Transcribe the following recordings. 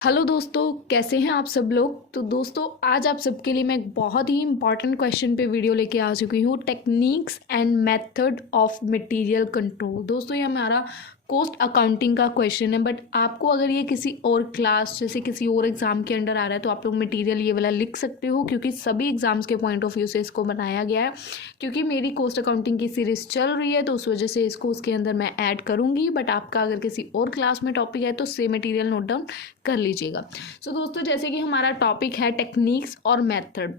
Hello दोस्तों, कैसे हैं आप सब लोग। तो दोस्तों, आज आप सबके लिए मैं एक बहुत ही इंपॉर्टेंट क्वेश्चन पे वीडियो लेके आ चुकी हूँ। Techniques and method of material control. दोस्तों, ये हमारा कॉस्ट अकाउंटिंग का क्वेश्चन है, बट आपको अगर ये किसी और क्लास जैसे किसी और एग्जाम के अंडर आ रहा है तो आप लोग मटेरियल ये वाला लिख सकते हो, क्योंकि सभी एग्जाम्स के पॉइंट ऑफ व्यू से इसको बनाया गया है। क्योंकि मेरी कॉस्ट अकाउंटिंग की सीरीज चल रही है तो उस वजह से इसको उसके अंदर मैं ऐड करूँगी, बट आपका अगर किसी और क्लास में टॉपिक है तो सेम मटेरियल नोट डाउन कर लीजिएगा। सो दोस्तों, जैसे कि हमारा टॉपिक है टेक्निक्स और मेथड।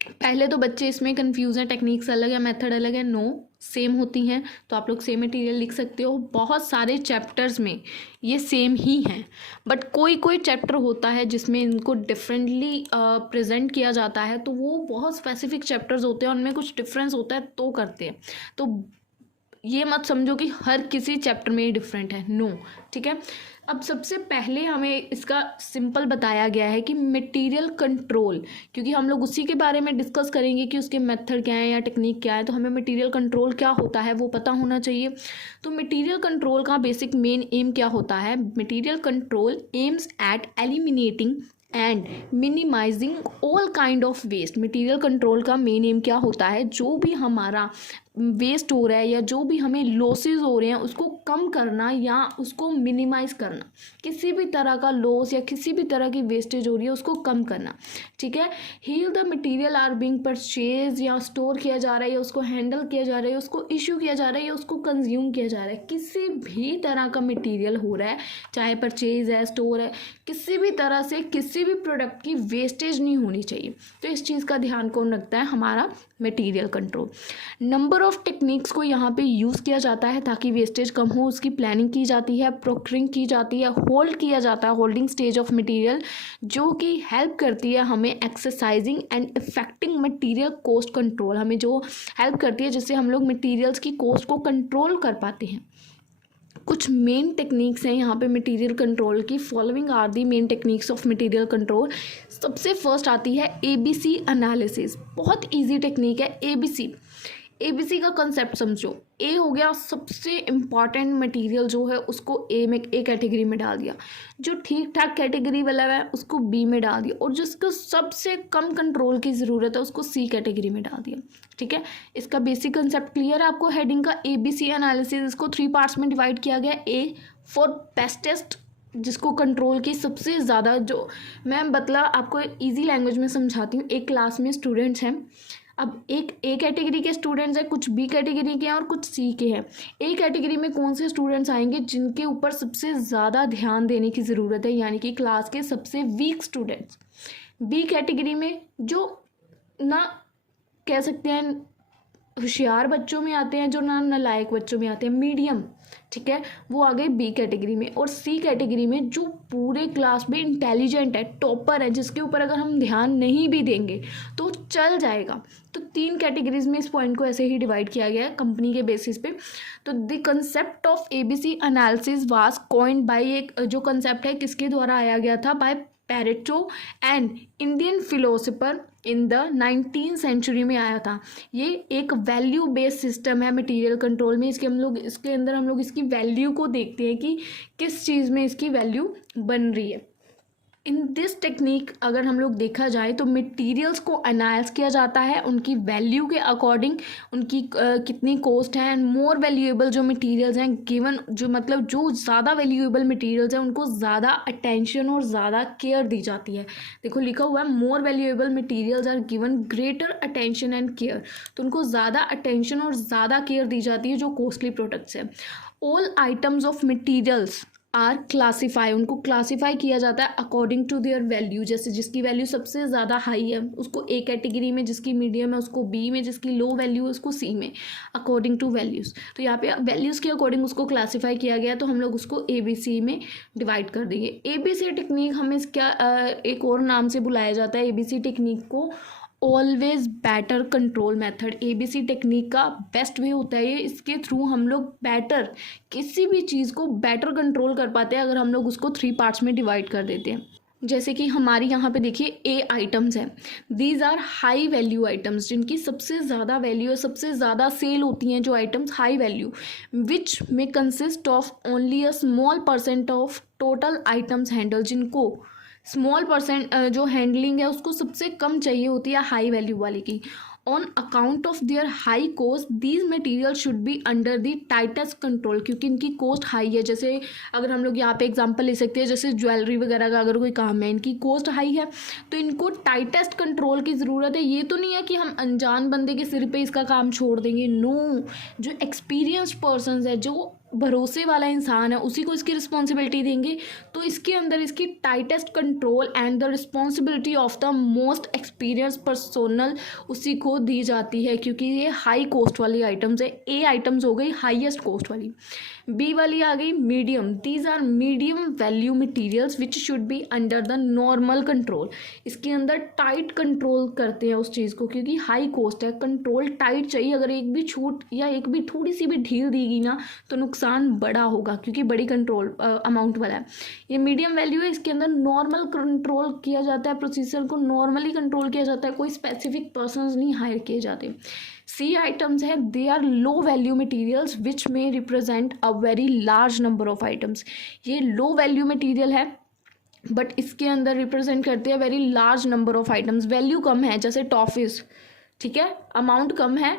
पहले तो बच्चे इसमें कंफ्यूज हैं, टेक्निक्स अलग है मेथड अलग है। नो, सेम होती हैं, तो आप लोग सेम मटेरियल लिख सकते हो। बहुत सारे चैप्टर्स में ये सेम ही हैं, बट कोई कोई चैप्टर होता है जिसमें इनको डिफरेंटली प्रेजेंट किया जाता है, तो वो बहुत स्पेसिफिक चैप्टर्स होते हैं, उनमें कुछ डिफरेंस होता है तो करते हैं। तो ये मत समझो कि हर किसी चैप्टर में ही डिफरेंट है, नो। ठीक है, अब सबसे पहले हमें इसका सिंपल बताया गया है कि मटेरियल कंट्रोल, क्योंकि हम लोग उसी के बारे में डिस्कस करेंगे कि उसके मेथड क्या है या टेक्निक क्या है, तो हमें मटेरियल कंट्रोल क्या होता है वो पता होना चाहिए। तो मटेरियल कंट्रोल का बेसिक मेन एम क्या होता है। Material control aims at eliminating and minimising all kind of waste. Material control का मेन एम क्या होता है, जो भी हमारा वेस्ट हो रहा है या जो भी हमें लॉसेस हो रहे हैं उसको कम करना या उसको मिनिमाइज करना। किसी भी तरह का लॉस या किसी भी तरह की वेस्टेज हो रही है उसको कम करना। ठीक है, while the material are being purchase, या स्टोर किया जा रहा है या उसको हैंडल किया जा रहा है, उसको इशू किया जा रहा है या उसको कंज्यूम किया जा रहा है। किसी भी तरह का मटेरियल हो रहा है, चाहे परचेज है, स्टोर है, किसी भी तरह से किसी भी प्रोडक्ट की वेस्टेज नहीं होनी चाहिए। तो इस चीज़ का ध्यान कौन रखता है, हमारा material control. Number of techniques को यहाँ पे यूज़ किया जाता है ताकि वेस्टेज कम हो, उसकी प्लानिंग की जाती है, प्रोक्योरिंग की जाती है, होल्ड किया जाता है, होल्डिंग स्टेज ऑफ मटेरियल, जो कि हेल्प करती है हमें exercising and affecting material cost control. हमें जो हेल्प करती है जिससे हम लोग मटेरियल्स की कॉस्ट को कंट्रोल कर पाते हैं। कुछ मेन टेक्निक्स हैं यहाँ पे मटेरियल कंट्रोल की। Following are the main techniques of material control. सबसे फर्स्ट आती है एबीसी एनालिसिस। बहुत इजी टेक्निक है एबीसी। एबीसी का कंसेप्ट समझो। ए हो गया सबसे इम्पॉर्टेंट मटेरियल जो है उसको ए कैटेगरी में डाल दिया, जो ठीक ठाक कैटेगरी वाला है उसको बी में डाल दिया, और जिसको सबसे कम कंट्रोल की ज़रूरत है उसको सी कैटेगरी में डाल दिया। ठीक है, इसका बेसिक कंसेप्ट क्लियर है आपको। हेडिंग का एबीसी एनालिसिस, इसको 3 पार्ट्स में डिवाइड किया गया। ए फॉर बेस्टेस्ट, जिसको कंट्रोल की सबसे ज़्यादा, जो मैं मतलब आपको ईजी लैंग्वेज में समझाती हूँ। एक क्लास में स्टूडेंट्स हैं, अब एक ए कैटेगरी के स्टूडेंट्स हैं, कुछ बी कैटेगरी के हैं और कुछ सी के हैं। ए कैटेगरी में कौन से स्टूडेंट्स आएंगे, जिनके ऊपर सबसे ज़्यादा ध्यान देने की ज़रूरत है, यानी कि क्लास के सबसे वीक स्टूडेंट्स। बी कैटेगरी में जो ना कह सकते हैं होशियार बच्चों में आते हैं, जो ना नालायक बच्चों में आते हैं, मीडियम। ठीक है, वो आ गए बी कैटेगरी में। और सी कैटेगरी में जो पूरे क्लास में इंटेलिजेंट है, टॉपर है, जिसके ऊपर अगर हम ध्यान नहीं भी देंगे तो चल जाएगा। तो 3 कैटेगरीज में इस पॉइंट को ऐसे ही डिवाइड किया गया है कंपनी के बेसिस पे। तो the concept of ABC analysis was coined by, एक जो कंसेप्ट है किसके द्वारा आया गया था, by Pareto and Indian philosopher in the 19th century में आया था। ये एक वैल्यू बेस्ड सिस्टम है मटेरियल कंट्रोल में। इसके अंदर हम लोग इसकी वैल्यू को देखते हैं कि किस चीज़ में इसकी वैल्यू बन रही है। इन दिस टेक्निक अगर हम लोग देखा जाए तो मटेरियल्स को एनालाइज किया जाता है उनकी वैल्यू के अकॉर्डिंग, उनकी कितनी कॉस्ट है, एंड मोर वैल्यूएबल जो मटेरियल्स हैं गिवन, जो मतलब जो ज़्यादा वैल्यूएबल मटेरियल्स हैं उनको ज़्यादा अटेंशन और ज़्यादा केयर दी जाती है। देखो लिखा हुआ है more valuable materials are given greater attention and care, तो उनको ज़्यादा अटेंशन और ज़्यादा केयर दी जाती है जो कॉस्टली प्रोडक्ट्स है। All items of materials are classify, उनको क्लासीफाई किया जाता है अकॉर्डिंग टू देयर वैल्यू। जैसे जिसकी वैल्यू सबसे ज़्यादा हाई है उसको ए कैटेगरी में, जिसकी मीडियम है उसको बी में, जिसकी लो वैल्यू है उसको सी में, अकॉर्डिंग टू वैल्यूज़। तो यहाँ पे वैल्यूज़ के अकॉर्डिंग उसको क्लासीफाई किया गया, तो हम लोग उसको ए बी सी में डिवाइड कर देंगे। ए बी सी टेक्निक हमें क्या एक और नाम से बुलाया जाता है। ए बी सी टेक्निक को always better control method, ABC technique का बेस्ट वे होता है ये। इसके थ्रू हम लोग बेटर, किसी भी चीज़ को बेटर कंट्रोल कर पाते हैं अगर हम लोग उसको 3 पार्ट्स में डिवाइड कर देते हैं। जैसे कि हमारी यहाँ पे देखिए ए आइटम्स हैं, these are high value items, जिनकी सबसे ज़्यादा वैल्यू है, सबसे ज़्यादा सेल होती हैं जो आइटम्स हाई वैल्यू, विच में consist of only a small percent of total items handle, जिनको स्मॉल परसेंट जो हैंडलिंग है उसको सबसे कम चाहिए होती है हाई वैल्यू वाले की। On account of their high cost these material should be under the tightest control, क्योंकि इनकी कॉस्ट हाई है। जैसे अगर हम लोग यहाँ पे एग्जांपल ले सकते हैं, जैसे ज्वेलरी वगैरह का अगर कोई काम है, इनकी कॉस्ट हाई है तो इनको टाइटेस्ट कंट्रोल की ज़रूरत है। ये तो नहीं है कि हम अनजान बंदे के सिर पे इसका काम छोड़ देंगे, नो। जो एक्सपीरियंस्ड पर्सन है, जो भरोसे वाला इंसान है, उसी को इसकी रिस्पॉन्सिबिलिटी देंगे। तो इसके अंदर इसकी tightest control and the responsibility of the most experience personnel उसी को दी जाती है, क्योंकि ये हाई कॉस्ट वाली आइटम्स है। ए आइटम्स हो गई हाईएस्ट कॉस्ट वाली, बी वाली आ गई medium, these are medium value materials which should be under the normal control. इसके अंदर टाइट कंट्रोल करते हैं उस चीज़ को, क्योंकि हाई कॉस्ट है, कंट्रोल टाइट चाहिए। अगर एक भी छूट या एक भी थोड़ी सी भी ढील दी गई ना तो नुकसान बड़ा होगा, क्योंकि बड़ी कंट्रोल अमाउंट वाला है। ये मीडियम वैल्यू है, इसके अंदर नॉर्मल कंट्रोल किया जाता है, प्रोसीजर को नॉर्मली कंट्रोल किया जाता है, कोई स्पेसिफिक पर्सनस नहीं हायर किए जाते। सी आइटम्स है, they are low value materials which may represent a very large number of items. ये लो वैल्यू मटीरियल है बट इसके अंदर रिप्रेजेंट करते हैं very large number of items. Value कम है, जैसे टॉफीज, ठीक है, अमाउंट कम है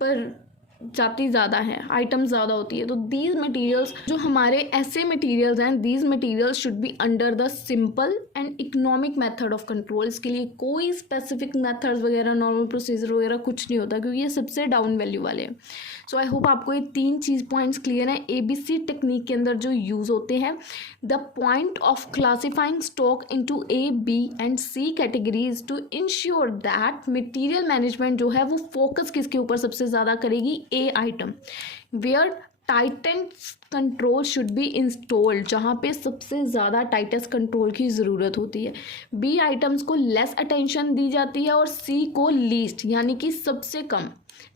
पर जाती ज़्यादा है, आइटम्स ज़्यादा होती है। तो दीज मटेरियल्स जो हमारे ऐसे मटेरियल्स हैं, these materials should be under the simple and economic method of control. इसके लिए कोई स्पेसिफिक मेथड्स वगैरह, नॉर्मल प्रोसीजर वगैरह कुछ नहीं होता, क्योंकि ये सबसे डाउन वैल्यू वाले हैं। सो आई होप आपको ये 3 चीज़ पॉइंट्स क्लियर हैं। ABC टेक्निक के अंदर जो यूज़ होते हैं, the point of classifying stock into A, B and C categories to ensure that material management जो है वो फोकस किसके ऊपर सबसे ज़्यादा करेगी, A item, where tightest control should be installed, जहाँ पे सबसे ज़्यादा टाइटेस्ट कंट्रोल की ज़रूरत होती है। B आइटम्स को लेस अटेंशन दी जाती है और C को लीस्ट, यानी कि सबसे कम,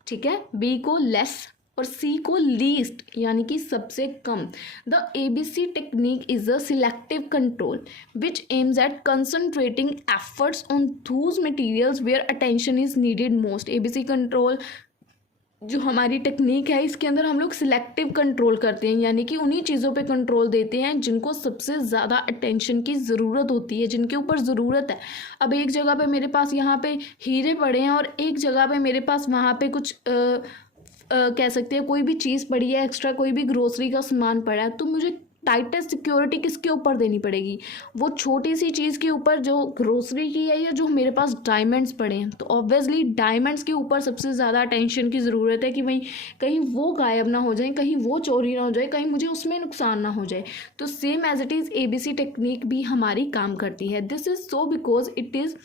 ठीक है। B को लेस और C को लीस्ट, यानी कि सबसे कम। The ABC technique is a selective control which aims at concentrating efforts on those materials where attention is needed most. ABC control जो हमारी टेक्निक है, इसके अंदर हम लोग सिलेक्टिव कंट्रोल करते हैं, यानी कि उन्हीं चीज़ों पे कंट्रोल देते हैं जिनको सबसे ज़्यादा अटेंशन की ज़रूरत होती है, जिनके ऊपर ज़रूरत है। अब एक जगह पे मेरे पास यहाँ पे हीरे पड़े हैं और एक जगह पे मेरे पास वहाँ पे कुछ कह सकते हैं कोई भी चीज़ पड़ी है एक्स्ट्रा, कोई भी ग्रोसरी का सामान पड़ा है, तो मुझे टाइटेस्ट सिक्योरिटी किसके ऊपर देनी पड़ेगी, वो छोटी सी चीज़ के ऊपर जो ग्रोसरी की है या जो मेरे पास डायमंड्स पड़े हैं। तो ऑब्वियसली डायमंड्स के ऊपर सबसे ज़्यादा अटेंशन की ज़रूरत है कि भाई कहीं वो गायब ना हो जाए, कहीं वो चोरी ना हो जाए, कहीं मुझे उसमें नुकसान ना हो जाए। तो same as it is ABC technique भी हमारी काम करती है। This is so because it is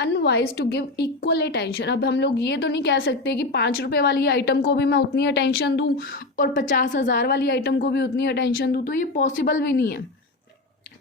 unwise to give equal attention. अब हम लोग ये तो नहीं कह सकते कि 5 रुपये वाली आइटम को भी मैं उतनी अटेंशन दूँ और 50,000 वाली आइटम को भी उतनी अटेंशन दूँ, तो ये पॉसिबल भी नहीं है,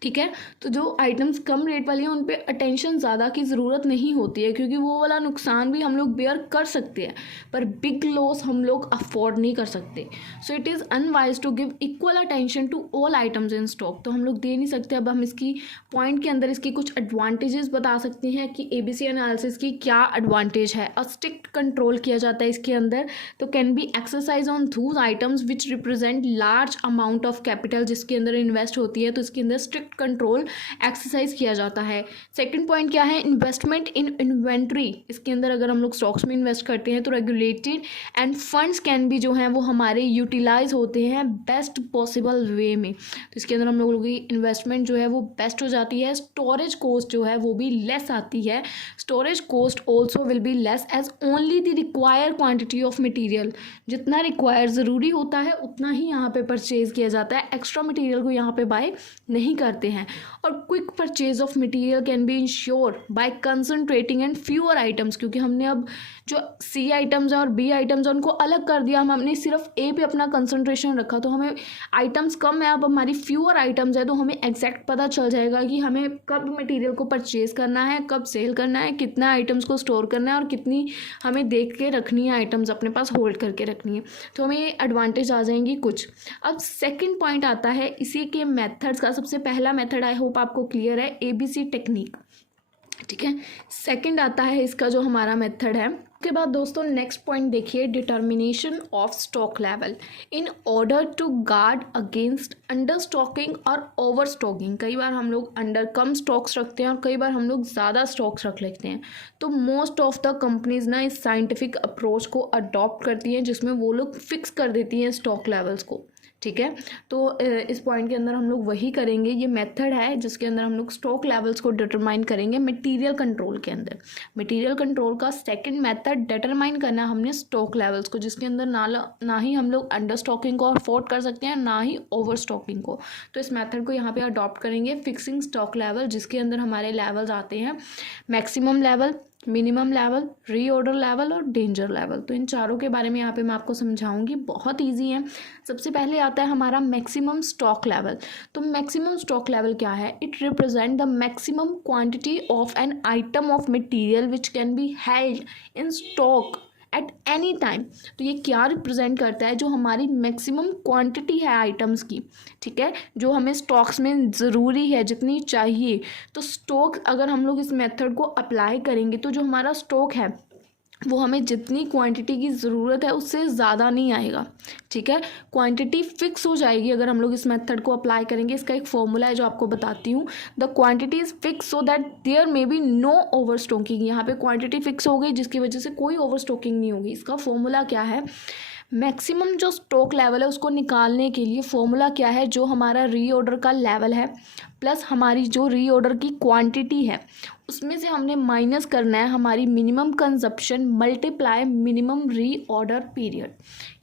ठीक है। तो जो आइटम्स कम रेट वाली हैं उन पे अटेंशन ज़्यादा की ज़रूरत नहीं होती है, क्योंकि वो वाला नुकसान भी हम लोग बेयर कर सकते हैं, पर बिग लॉस हम लोग अफोर्ड नहीं कर सकते। So it is unwise to give equal attention to all items in stock. तो हम लोग दे नहीं सकते। अब हम इसकी पॉइंट के अंदर इसकी कुछ एडवांटेजेस बता सकते हैं कि ABC एनालिसिस की क्या एडवांटेज है। और स्ट्रिक्ट कंट्रोल किया जाता है इसके अंदर, तो can be exercise on those items which represent large amount of capital, जिसके अंदर इन्वेस्ट होती है, तो इसके अंदर स्ट्रिक्ट कंट्रोल एक्सरसाइज किया जाता है। सेकंड पॉइंट क्या है, इन्वेस्टमेंट इन इन्वेंट्री। इसके अंदर अगर हम लोग स्टॉक्स में इन्वेस्ट करते हैं तो रेगुलेटेड एंड फंड्स कैन भी जो हैं वो हमारे यूटिलाइज होते हैं बेस्ट पॉसिबल वे में। तो इसके अंदर हम लोगों की इन्वेस्टमेंट जो है वो बेस्ट हो जाती है। स्टोरेज कॉस्ट जो है वो भी लेस आती है। Storage cost also will be less as only the require quantity of material, जितना रिक्वायर ज़रूरी होता है उतना ही यहाँ पे परचेज किया जाता है, एक्स्ट्रा मटीरियल को यहाँ पे बाय नहीं करते हैं। और quick purchase of material can be ensure by concentrating and fewer items, क्योंकि हमने अब जो C आइटम्स हैं और B आइटम्स हैं उनको अलग कर दिया, हमने सिर्फ A पे अपना कंसंट्रेशन रखा, तो हमें आइटम्स कम है, अब हमारी फ्यूअर आइटम्स है, तो हमें एग्जैक्ट पता चल जाएगा कि हमें कब मटेरियल को परचेज करना है, कब सेल करना है, कितना आइटम्स को स्टोर करना है और कितनी हमें देख के रखनी है, आइटम्स अपने पास होल्ड करके रखनी है। तो हमें ये एडवांटेज आ जाएंगी कुछ। अब सेकेंड पॉइंट आता है इसी के मेथड्स का। सबसे पहला मेथड आई होप आपको क्लियर है, ABC टेक्निक, ठीक है। सेकंड आता है इसका जो हमारा मेथड है उसके बाद दोस्तों नेक्स्ट पॉइंट देखिए, determination of stock level in order to guard against under stocking और ओवर स्टॉकिंग। कई बार हम लोग अंडर कम स्टॉक्स रखते हैं और कई बार हम लोग ज़्यादा स्टॉक्स रख लेते हैं। तो मोस्ट ऑफ द कंपनीज ना इस साइंटिफिक अप्रोच को अडॉप्ट करती हैं, जिसमें वो लोग फिक्स कर देती हैं स्टॉक लेवल्स को। ठीक है, तो इस पॉइंट के अंदर हम लोग वही करेंगे। ये मेथड है जिसके अंदर हम लोग स्टॉक लेवल्स को डिटरमाइन करेंगे मटेरियल कंट्रोल के अंदर। मटेरियल कंट्रोल का सेकंड मेथड डिटरमाइन करना है हमने स्टॉक लेवल्स को, जिसके अंदर ना ही हम लोग अंडर स्टॉकिंग को अफोर्ड कर सकते हैं, ना ही ओवर स्टॉकिंग को। तो इस मेथड को यहाँ पे अडॉप्ट करेंगे, फिक्सिंग स्टॉक लेवल, जिसके अंदर हमारे लेवल्स आते हैं maximum level, minimum level, reorder level और डेंजर लेवल। तो इन चारों के बारे में यहाँ पे मैं आपको समझाऊंगी, बहुत इजी है। सबसे पहले आता है हमारा मैक्सिमम स्टॉक लेवल। तो मैक्सिमम स्टॉक लेवल क्या है? It represent the maximum quantity of an item of material which can be held in stock at any time. तो ये क्या रिप्रेजेंट करता है? जो हमारी मैक्सिमम क्वांटिटी है आइटम्स की, ठीक है, जो हमें स्टॉक्स में ज़रूरी है, जितनी चाहिए। तो स्टॉक अगर हम लोग इस मेथड को अप्लाई करेंगे तो जो हमारा स्टॉक है वो हमें जितनी क्वांटिटी की ज़रूरत है उससे ज़्यादा नहीं आएगा। ठीक है, क्वांटिटी फिक्स हो जाएगी अगर हम लोग इस मेथड को अप्लाई करेंगे। इसका एक फॉर्मूला है जो आपको बताती हूँ। The quantity is fix so that there may be no over stocking. यहाँ पे क्वांटिटी फिक्स हो गई जिसकी वजह से कोई ओवर स्टॉकिंग नहीं होगी। इसका फॉर्मूला क्या है? मैक्सिमम जो स्टॉक लेवल है उसको निकालने के लिए फॉर्मूला क्या है? जो हमारा रीऑर्डर का लेवल है प्लस हमारी जो रीऑर्डर की क्वांटिटी है उसमें से हमने माइनस करना है हमारी minimum consumption multiply minimum reorder period.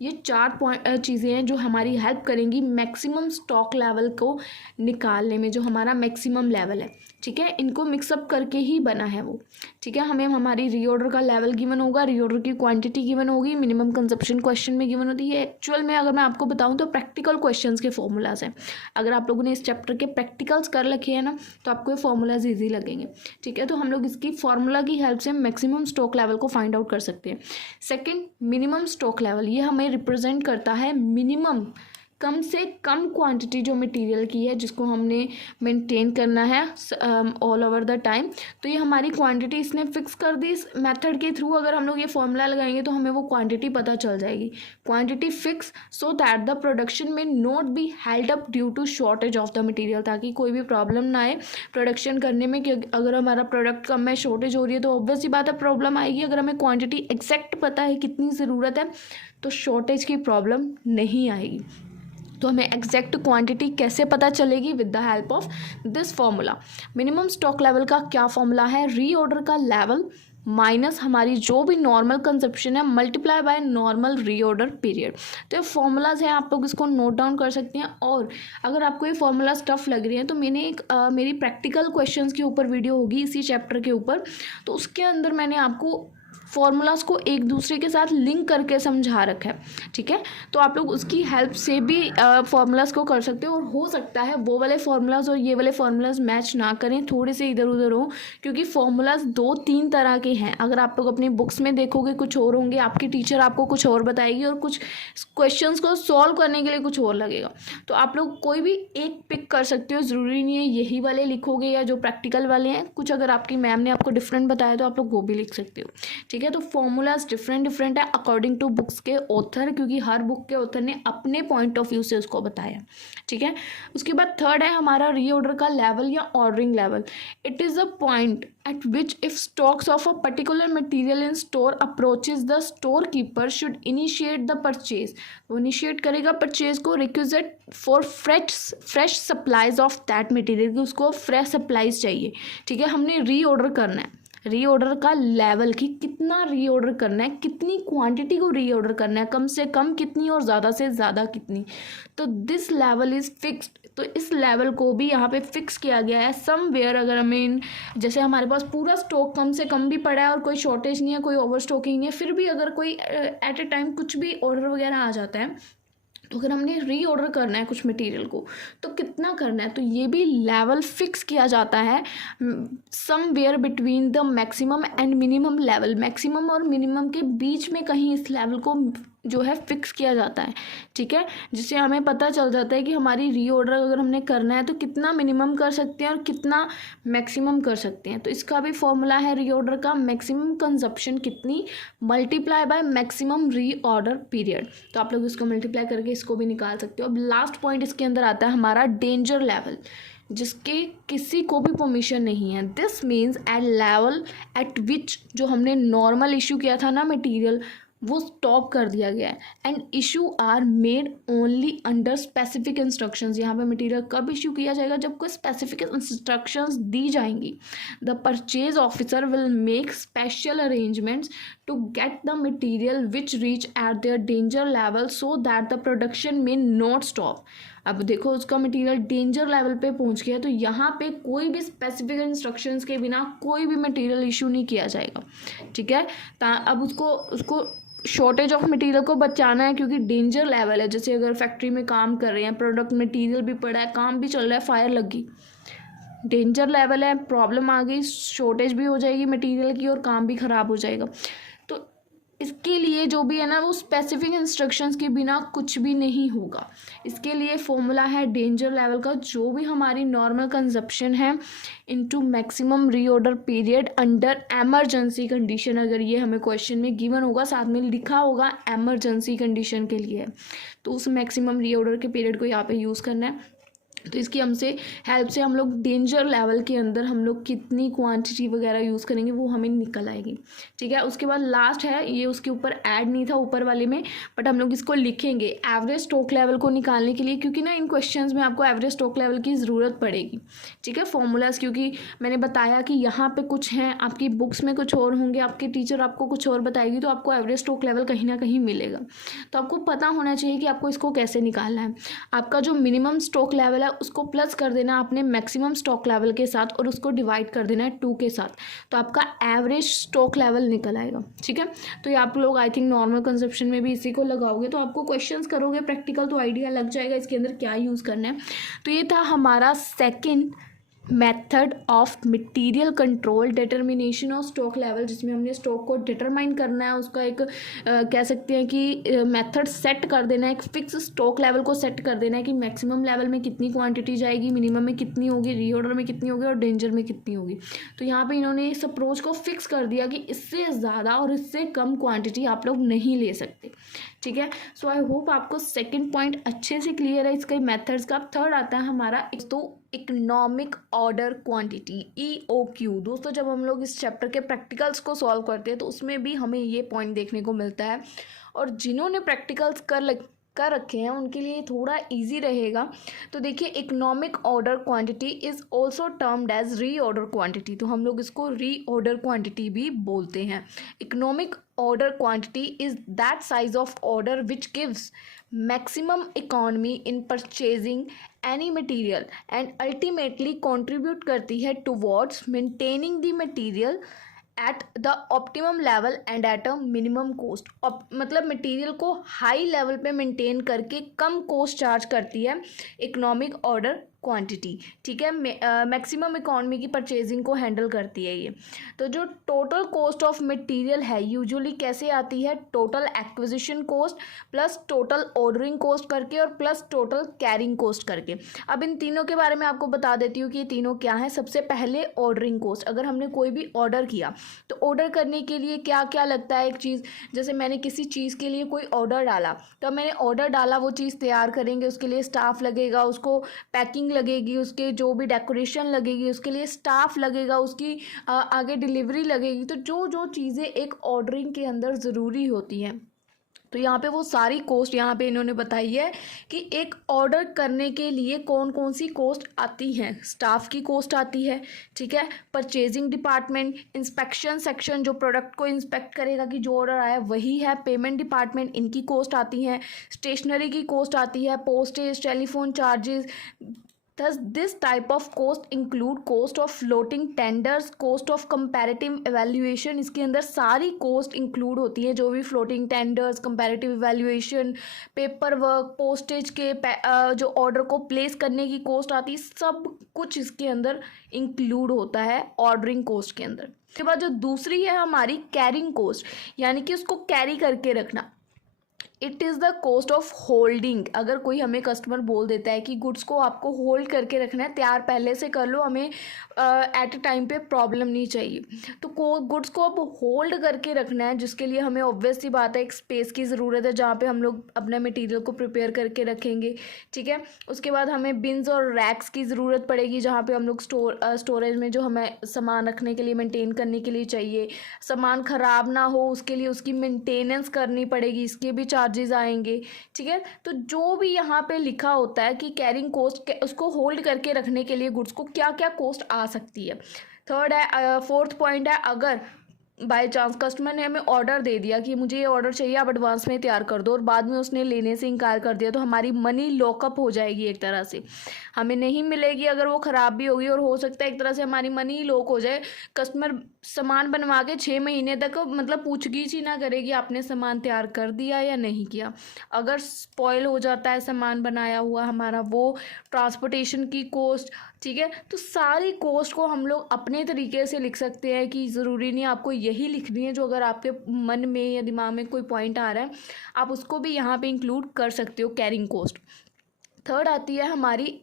ये चार चीज़ें हैं जो हमारी हेल्प करेंगी मैक्सिमम स्टॉक लेवल को निकालने में, जो हमारा मैक्सिमम लेवल है। ठीक है, इनको मिक्सअप करके ही बना है वो। ठीक है, हमें हमारी रीऑर्डर का लेवल गिवन होगा, रीऑर्डर की क्वांटिटी गिवन होगी, मिनिमम कंजप्शन क्वेश्चन में गिवन होती है। एक्चुअल में अगर मैं आपको बताऊं तो प्रैक्टिकल क्वेश्चंस के फॉर्मूलाज हैं। अगर आप लोगों ने इस चैप्टर के प्रैक्टिकल्स कर रखे हैं ना तो आपको ये फॉर्मूलाज ईजी लगेंगे। ठीक है, तो हम लोग इसकी फॉर्मूला की हेल्प से मैक्सिमम स्टॉक लेवल को फाइंड आउट कर सकते हैं। सेकेंड, मिनिमम स्टॉक लेवल, ये हमें रिप्रेजेंट करता है मिनिमम, कम से कम क्वांटिटी जो मटेरियल की है जिसको हमने मेंटेन करना है ऑल ओवर द टाइम। तो ये हमारी क्वांटिटी इसने फिक्स कर दी। इस मेथड के थ्रू अगर हम लोग ये फॉर्मूला लगाएंगे तो हमें वो क्वांटिटी पता चल जाएगी। Quantity fix so that the production may not be held up due to shortage of the material, ताकि कोई भी प्रॉब्लम ना आए प्रोडक्शन करने में। कि अगर हमारा प्रोडक्ट कम है, शॉर्टेज हो रही है, तो ऑब्वियस सी बात है प्रॉब्लम आएगी। अगर हमें क्वांटिटी एग्जैक्ट पता है कितनी ज़रूरत है तो शॉर्टेज की प्रॉब्लम नहीं आएगी। तो हमें एग्जैक्ट क्वांटिटी कैसे पता चलेगी? With the help of this formula. Minimum stock level का क्या फॉर्मूला है? रीऑर्डर का लेवल माइनस हमारी जो भी नॉर्मल कंजप्शन है multiply by normal reorder period. तो ये फॉर्मूलाज हैं, आप लोग इसको नोट डाउन कर सकते हैं। और अगर आपको ये फॉर्मूला टफ लग रही है तो मैंने मेरी प्रैक्टिकल क्वेश्चंस के ऊपर वीडियो होगी इसी चैप्टर के ऊपर, तो उसके अंदर मैंने आपको फॉर्मूलाज को एक दूसरे के साथ लिंक करके समझा रखा है। ठीक है, तो आप लोग उसकी हेल्प से भी फॉर्मूलाज को कर सकते हो। और हो सकता है वो वाले फॉर्मूलाज और ये वाले फॉर्मूलाज मैच ना करें, थोड़े से इधर उधर हो, क्योंकि फॉर्मूलाज 2-3 तरह के हैं। अगर आप लोग अपनी बुक्स में देखोगे कुछ और होंगे, आपकी टीचर आपको कुछ और बताएगी और कुछ क्वेश्चंस को सॉल्व करने के लिए कुछ और लगेगा। तो आप लोग कोई भी एक पिक कर सकते हो, ज़रूरी नहीं है यही वाले लिखोगे या जो प्रैक्टिकल वाले हैं। कुछ अगर आपकी मैम ने आपको डिफरेंट बताया तो आप लोग वो भी लिख सकते हो। ठीक है, तो फॉर्मूलाज डिफरेंट है अकॉर्डिंग टू बुक्स के ऑथर, क्योंकि हर बुक के ऑथर ने अपने पॉइंट ऑफ व्यू से उसको बताया। ठीक है, उसके बाद थर्ड है हमारा रीऑर्डर का लेवल या ordering level. It is a point at which if stocks of a particular material in store approaches the storekeeper should initiate the purchase। वो initiate करेगा परचेज को, requisite for fresh supplies of that material, कि उसको fresh supplies चाहिए। ठीक है, हमने reorder करना है। रीऑर्डर का लेवल की कितना रीऑर्डर करना है, कितनी क्वांटिटी को रीऑर्डर करना है, कम से कम कितनी और ज़्यादा से ज़्यादा कितनी। तो दिस लेवल इज़ फिक्स्ड। तो इस लेवल को भी यहाँ पे फिक्स किया गया है समवेयर। अगर हमें जैसे हमारे पास पूरा स्टॉक कम से कम भी पड़ा है और कोई शॉर्टेज नहीं है, कोई ओवर स्टॉकिंग नहीं है, फिर भी अगर कोई एट ए टाइम कुछ भी ऑर्डर वगैरह आ जाता है, तो अगर हमने रीऑर्डर करना है कुछ मटेरियल को तो कितना करना है, तो ये भी लेवल फिक्स किया जाता है somewhere between the maximum and minimum level. Maximum और मिनिमम के बीच में कहीं इस लेवल को जो है फिक्स किया जाता है, ठीक है, जिससे हमें पता चल जाता है कि हमारी रीऑर्डर अगर हमने करना है तो कितना मिनिमम कर सकते हैं और कितना मैक्सिमम कर सकते हैं। तो इसका भी फॉर्मूला है रीऑर्डर का, मैक्सिमम कंजप्शन कितनी multiply by maximum reorder period. तो आप लोग इसको मल्टीप्लाई करके इसको भी निकाल सकते हो। अब लास्ट पॉइंट इसके अंदर आता है हमारा डेंजर लेवल, जिसके किसी को भी परमिशन नहीं है। This means at level at which जो हमने नॉर्मल इशू किया था ना मटेरियल, वो स्टॉप कर दिया गया है। And issue are made only under specific instructions. यहाँ पे मटेरियल कब इशू किया जाएगा, जब कोई स्पेसिफिक इंस्ट्रक्शंस दी जाएंगी। The purchase officer will make special arrangements to get the material which reach at their danger level so that the production may not stop. अब देखो उसका मटेरियल डेंजर लेवल पे पहुंच गया, तो यहाँ पे कोई भी स्पेसिफिक इंस्ट्रक्शंस के बिना कोई भी मटेरियल इशू नहीं किया जाएगा, ठीक है। अब उसको शॉर्टेज ऑफ मटेरियल को बचाना है, क्योंकि डेंजर लेवल है। जैसे अगर फैक्ट्री में काम कर रहे हैं, प्रोडक्ट मटेरियल भी पड़ा है, काम भी चल रहा है, फायर लग गई, डेंजर लेवल है, प्रॉब्लम आ गई, शॉर्टेज भी हो जाएगी मटेरियल की और काम भी ख़राब हो जाएगा। तो इसके लिए जो भी है ना, वो स्पेसिफिक इंस्ट्रक्शंस के बिना कुछ भी नहीं होगा। इसके लिए फॉर्मूला है डेंजर लेवल का, जो भी हमारी नॉर्मल कंजप्शन है into maximum reorder period under emergency condition. अगर ये हमें क्वेश्चन में गिवन होगा, साथ में लिखा होगा एमरजेंसी कंडीशन के लिए, तो उस मैक्सिमम रीऑर्डर के पीरियड को यहाँ पे यूज़ करना है। तो इसकी हमसे हेल्प से हम लोग डेंजर लेवल के अंदर हम लोग कितनी क्वांटिटी वगैरह यूज़ करेंगे वो हमें निकल आएगी, ठीक है। उसके बाद लास्ट है, ये उसके ऊपर ऐड नहीं था ऊपर वाले में, बट हम लोग इसको लिखेंगे एवरेज स्टॉक लेवल को निकालने के लिए, क्योंकि ना इन क्वेश्चंस में आपको एवरेज स्टॉक लेवल की ज़रूरत पड़ेगी, ठीक है। फॉर्मूलाज, क्योंकि मैंने बताया कि यहाँ पे कुछ हैं, आपकी बुक्स में कुछ और होंगे, आपके टीचर आपको कुछ और बताएगी, तो आपको एवरेज स्टॉक लेवल कहीं ना कहीं मिलेगा। तो आपको पता होना चाहिए कि आपको इसको कैसे निकालना है। आपका जो मिनिमम स्टॉक लेवल है उसको प्लस कर देना आपने मैक्सिमम स्टॉक लेवल के साथ, और उसको डिवाइड कर देना है 2 के साथ, तो आपका एवरेज स्टॉक लेवल निकल आएगा, ठीक है। तो ये आप लोग आई थिंक नॉर्मल कंजप्शन में भी इसी को लगाओगे, तो आपको क्वेश्चंस करोगे प्रैक्टिकल तो आइडिया लग जाएगा इसके अंदर क्या यूज़ करना है। तो ये था हमारा second method of material control, determination of stock level, जिसमें हमने स्टॉक को डिटरमाइन करना है, उसका एक कह सकते हैं कि मेथड सेट कर देना है, एक फिक्स स्टॉक लेवल को सेट कर देना है कि मैक्सिमम लेवल में कितनी क्वांटिटी जाएगी, मिनिमम में कितनी होगी, रीऑर्डर में कितनी होगी और डेंजर में कितनी होगी। तो यहाँ पे इन्होंने इस अप्रोच को फिक्स कर दिया कि इससे ज़्यादा और इससे कम क्वान्टिटी आप लोग नहीं ले सकते, ठीक है। सो आई होप आपको सेकेंड पॉइंट अच्छे से क्लियर है इसके मेथड्स का। थर्ड आता है हमारा इकोनॉमिक ऑर्डर क्वांटिटी, EOQ। दोस्तों जब हम लोग इस चैप्टर के प्रैक्टिकल्स को सॉल्व करते हैं तो उसमें भी हमें ये पॉइंट देखने को मिलता है, और जिन्होंने प्रैक्टिकल्स कर रखे हैं उनके लिए थोड़ा इजी रहेगा। तो देखिए, economic order quantity is also termed as reorder quantity, तो हम लोग इसको रीऑर्डर क्वांटिटी भी बोलते हैं। Economic order quantity is that size of order which gives maximum economy in purchasing any material and ultimately contribute करती है towards maintaining the material at the optimum level and at a minimum cost। मतलब material को high level पे maintain करके कम cost charge करती है economic order quantity, ठीक है। मैक्सिमम इकोनॉमी की परचेजिंग को हैंडल करती है ये। तो जो टोटल कॉस्ट ऑफ मटेरियल है यूजुअली कैसे आती है, total acquisition cost plus total ordering cost करके और प्लस टोटल कैरिंग कॉस्ट करके। अब इन तीनों के बारे में आपको बता देती हूँ कि ये तीनों क्या है। सबसे पहले ऑर्डरिंग कॉस्ट, अगर हमने कोई भी ऑर्डर किया तो ऑर्डर करने के लिए क्या क्या लगता है। एक चीज़, जैसे मैंने किसी चीज़ के लिए कोई ऑर्डर डाला, तो मैंने ऑर्डर डाला, वो चीज़ तैयार करेंगे, उसके लिए स्टाफ लगेगा, उसको पैकिंग लगेगी, उसके जो भी डेकोरेशन लगेगी उसके लिए स्टाफ लगेगा, उसकी आगे डिलीवरी लगेगी। तो जो जो चीज़ें एक ऑर्डरिंग के अंदर ज़रूरी होती हैं, तो यहाँ पे वो सारी कॉस्ट यहाँ पे इन्होंने बताई है कि एक ऑर्डर करने के लिए कौन कौन सी कॉस्ट आती हैं। स्टाफ की कॉस्ट आती है, ठीक है, परचेजिंग डिपार्टमेंट, इंस्पेक्शन सेक्शन जो प्रोडक्ट को इंस्पेक्ट करेगा कि जो ऑर्डर आया वही है, पेमेंट डिपार्टमेंट, इनकी कॉस्ट आती है, स्टेशनरी की कॉस्ट आती है, postage, telephone charges. Thus, this type of cost include cost of floating tenders, cost of comparative evaluation। इसके अंदर सारी cost include होती है, जो भी floating tenders, comparative evaluation, paper work, postage के जो ऑर्डर को प्लेस करने की cost आती है, सब कुछ इसके अंदर इंक्लूड होता है ऑर्डरिंग कोस्ट के अंदर। उसके बाद जो दूसरी है हमारी कैरिंग कोस्ट, यानी कि उसको कैरी करके रखना। It is the cost of holding. अगर कोई हमें कस्टमर बोल देता है कि गुड्स को आपको होल्ड करके रखना है, तैयार पहले से कर लो, हमें एट अ टाइम पे प्रॉब्लम नहीं चाहिए, तो गुड्स को अब होल्ड करके रखना है, जिसके लिए हमें ऑब्वियस सी बात है एक स्पेस की ज़रूरत है जहाँ पे हम लोग अपने मटेरियल को प्रिपेयर करके रखेंगे। ठीक है, उसके बाद हमें बिन्स और रैक्स की ज़रूरत पड़ेगी जहाँ पे हम लोग स्टोरेज में जो हमें सामान रखने के लिए, मेंटेन करने के लिए चाहिए। सामान ख़राब ना हो उसके लिए उसकी मेंटेनेंस करनी पड़ेगी, इसके भी चार्जेस आएंगे। ठीक है, तो जो भी यहाँ पे लिखा होता है कि कैरिंग कोस्ट, उसको होल्ड करके रखने के लिए गुड्स को क्या क्या कॉस्ट आ सकती है। थर्ड है, फोर्थ पॉइंट है, अगर बाय चांस कस्टमर ने हमें ऑर्डर दे दिया कि मुझे ये ऑर्डर चाहिए, आप एडवांस में तैयार कर दो, और बाद में उसने लेने से इनकार कर दिया, तो हमारी मनी लॉकअप हो जाएगी एक तरह से, हमें नहीं मिलेगी। अगर वो ख़राब भी होगी, और हो सकता है एक तरह से हमारी मनी ही लॉक हो जाए। कस्टमर सामान बनवा के 6 महीने तक मतलब पूछगिछ ही ना करेगी आपने सामान तैयार कर दिया या नहीं किया। अगर स्पॉइल हो जाता है सामान बनाया हुआ हमारा, वो ट्रांसपोर्टेशन की कॉस्ट। ठीक है, तो सारी कॉस्ट को हम लोग अपने तरीके से लिख सकते हैं कि ज़रूरी नहीं आपको यही लिखनी है, जो अगर आपके मन में या दिमाग में कोई पॉइंट आ रहा है आप उसको भी यहाँ पे इंक्लूड कर सकते हो कैरिंग कॉस्ट। थर्ड आती है हमारी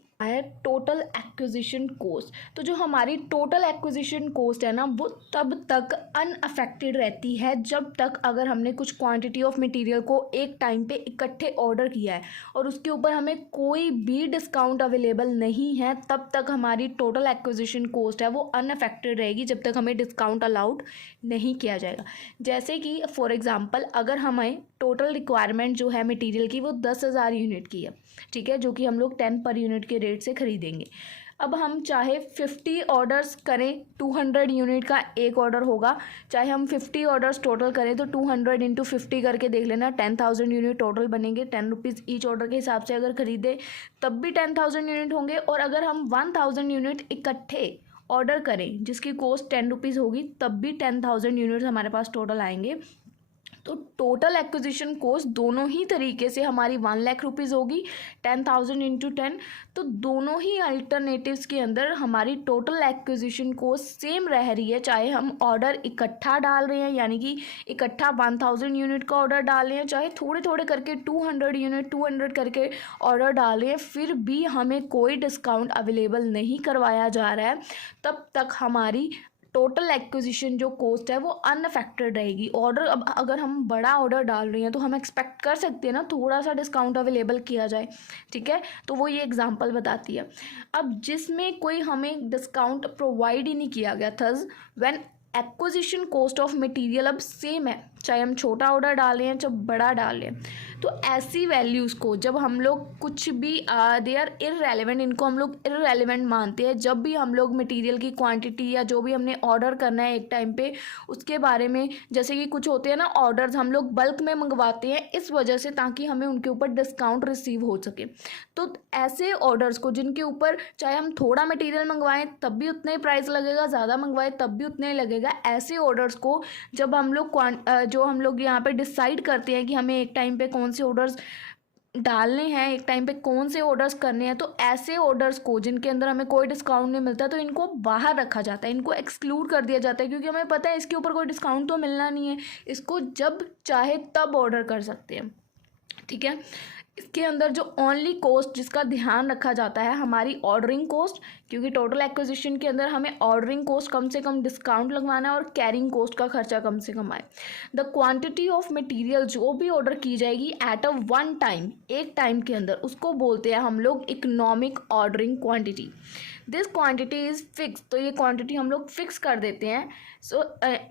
टोटल एक्विजिशन कॉस्ट। तो जो हमारी टोटल एक्विजिशन कॉस्ट है ना, वो तब तक अनअफेक्टेड रहती है जब तक अगर हमने कुछ क्वांटिटी ऑफ मटेरियल को एक टाइम पे इकट्ठे ऑर्डर किया है और उसके ऊपर हमें कोई भी डिस्काउंट अवेलेबल नहीं है, तब तक हमारी टोटल एक्विजिशन कॉस्ट है वो अनअफेक्टेड रहेगी जब तक हमें डिस्काउंट अलाउड नहीं किया जाएगा। जैसे कि फॉर एग्जांपल, अगर हमें टोटल रिक्वायरमेंट जो है मटेरियल की वो 10,000 यूनिट की है, ठीक है, जो कि हम लोग 10 पर यूनिट के रेट से खरीदेंगे। अब हम चाहे 50 ऑर्डर्स करें, 200 यूनिट का एक ऑर्डर होगा, चाहे हम 50 ऑर्डर्स टोटल करें तो 200 इंटू 50 करके देख लेना, 10,000 यूनिट टोटल बनेंगे। 10 रुपीज़ ईच ऑर्डर के हिसाब से अगर खरीदे तब भी 10,000 यूनिट होंगे, और अगर हम 1,000 यूनिट इकट्ठे ऑर्डर करें जिसकी कॉस्ट 10 रुपीज़ होगी, तब भी 10,000 यूनिट्स हमारे पास टोटल आएंगे। तो टोटल एक्विजिशन कॉस्ट दोनों ही तरीके से हमारी 1,00,000 रुपीज़ होगी, 10,000 इंटू 10। तो दोनों ही अल्टरनेटिव्स के अंदर हमारी टोटल एक्विजिशन कॉस्ट सेम रह रही है, चाहे हम ऑर्डर इकट्ठा डाल रहे हैं, यानी कि इकट्ठा 1,000 यूनिट का ऑर्डर डाल रहे हैं, चाहे थोड़े थोड़े करके 200 यूनिट 200 करके ऑर्डर डाल रहे हैं, फिर भी हमें कोई डिस्काउंट अवेलेबल नहीं करवाया जा रहा है, तब तक हमारी टोटल एक्विजिशन जो कॉस्ट है वो अनअफेक्टेड रहेगी। ऑर्डर, अब अगर हम बड़ा ऑर्डर डाल रहे हैं तो हम एक्सपेक्ट कर सकते हैं ना थोड़ा सा डिस्काउंट अवेलेबल किया जाए। ठीक है, तो वो ये एग्जांपल बताती है। अब जिसमें कोई हमें डिस्काउंट प्रोवाइड ही नहीं किया गया, thus when acquisition cost of material अब सेम है, चाहे हम छोटा ऑर्डर डालें या चाहे बड़ा डालें, तो ऐसी वैल्यूज़ को जब हम लोग कुछ भी दे आर इररेलेवेंट, इनको हम लोग इररेलेवेंट मानते हैं जब भी हम लोग मटेरियल की क्वांटिटी या जो भी हमने ऑर्डर करना है एक टाइम पे उसके बारे में, जैसे कि कुछ होते हैं ना ऑर्डर्स हम लोग बल्क में मंगवाते हैं इस वजह से ताकि हमें उनके ऊपर डिस्काउंट रिसीव हो सके। तो ऐसे ऑर्डर्स को जिनके ऊपर चाहे हम थोड़ा मटेरियल मंगवाएं तब भी उतना ही प्राइस लगेगा, ज़्यादा मंगवाएं तब भी उतना ही लगेगा, ऐसे ऑर्डर्स को जब हम लोग जो हम लोग यहाँ पे डिसाइड करते हैं कि हमें एक टाइम पे कौन से ऑर्डर्स डालने हैं, एक टाइम पे कौन से ऑर्डर्स करने हैं, तो ऐसे ऑर्डर्स को जिनके अंदर हमें कोई डिस्काउंट नहीं मिलता तो इनको बाहर रखा जाता है, इनको एक्सक्लूड कर दिया जाता है, क्योंकि हमें पता है इसके ऊपर कोई डिस्काउंट तो मिलना नहीं है, इसको जब चाहे तब ऑर्डर कर सकते हैं। ठीक है, इसके अंदर जो ओनली कॉस्ट जिसका ध्यान रखा जाता है हमारी ऑर्डरिंग कॉस्ट, क्योंकि टोटल एक्विजिशन के अंदर हमें ऑर्डरिंग कॉस्ट कम से कम डिस्काउंट लगवाना है और कैरिंग कॉस्ट का खर्चा कम से कम आए। द क्वांटिटी ऑफ मटेरियल जो भी ऑर्डर की जाएगी एट अ वन टाइम, एक टाइम के अंदर, उसको बोलते हैं हम लोग economic ordering quantity. This quantity is fix, तो ये क्वांटिटी हम लोग फिक्स कर देते हैं so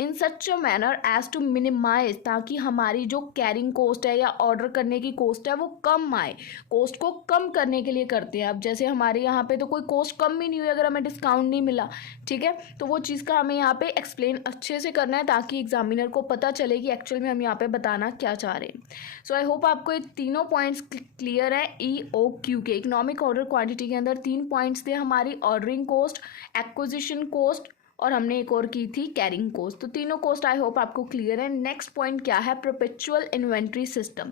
in such a manner as to minimize, ताकि हमारी जो कैरिंग कॉस्ट है या ऑर्डर करने की कॉस्ट है वो कम आए। कॉस्ट को कम करने के लिए करते हैं। अब जैसे हमारे यहाँ पे तो कोई कॉस्ट कम ही नहीं हुई अगर हमें डिस्काउंट नहीं मिला, ठीक है, तो वो चीज़ का हमें यहाँ पे एक्सप्लेन अच्छे से करना है ताकि एग्जामिनर को पता चले कि एक्चुअल में हम यहाँ पे बताना क्या चाह रहे हैं। सो आई होप आपको ये तीनों पॉइंट्स क्लियर है। EOQ के इकोनॉमिक ऑर्डर क्वांटिटी के अंदर 3 पॉइंट्स थे हमारी, ऑर्डरिंग कॉस्ट, एक्विजिशन कॉस्ट और हमने एक और की थी कैरिंग कॉस्ट। तो तीनों कॉस्ट आई होप आपको क्लियर है। नेक्स्ट पॉइंट क्या है, perpetual inventory system.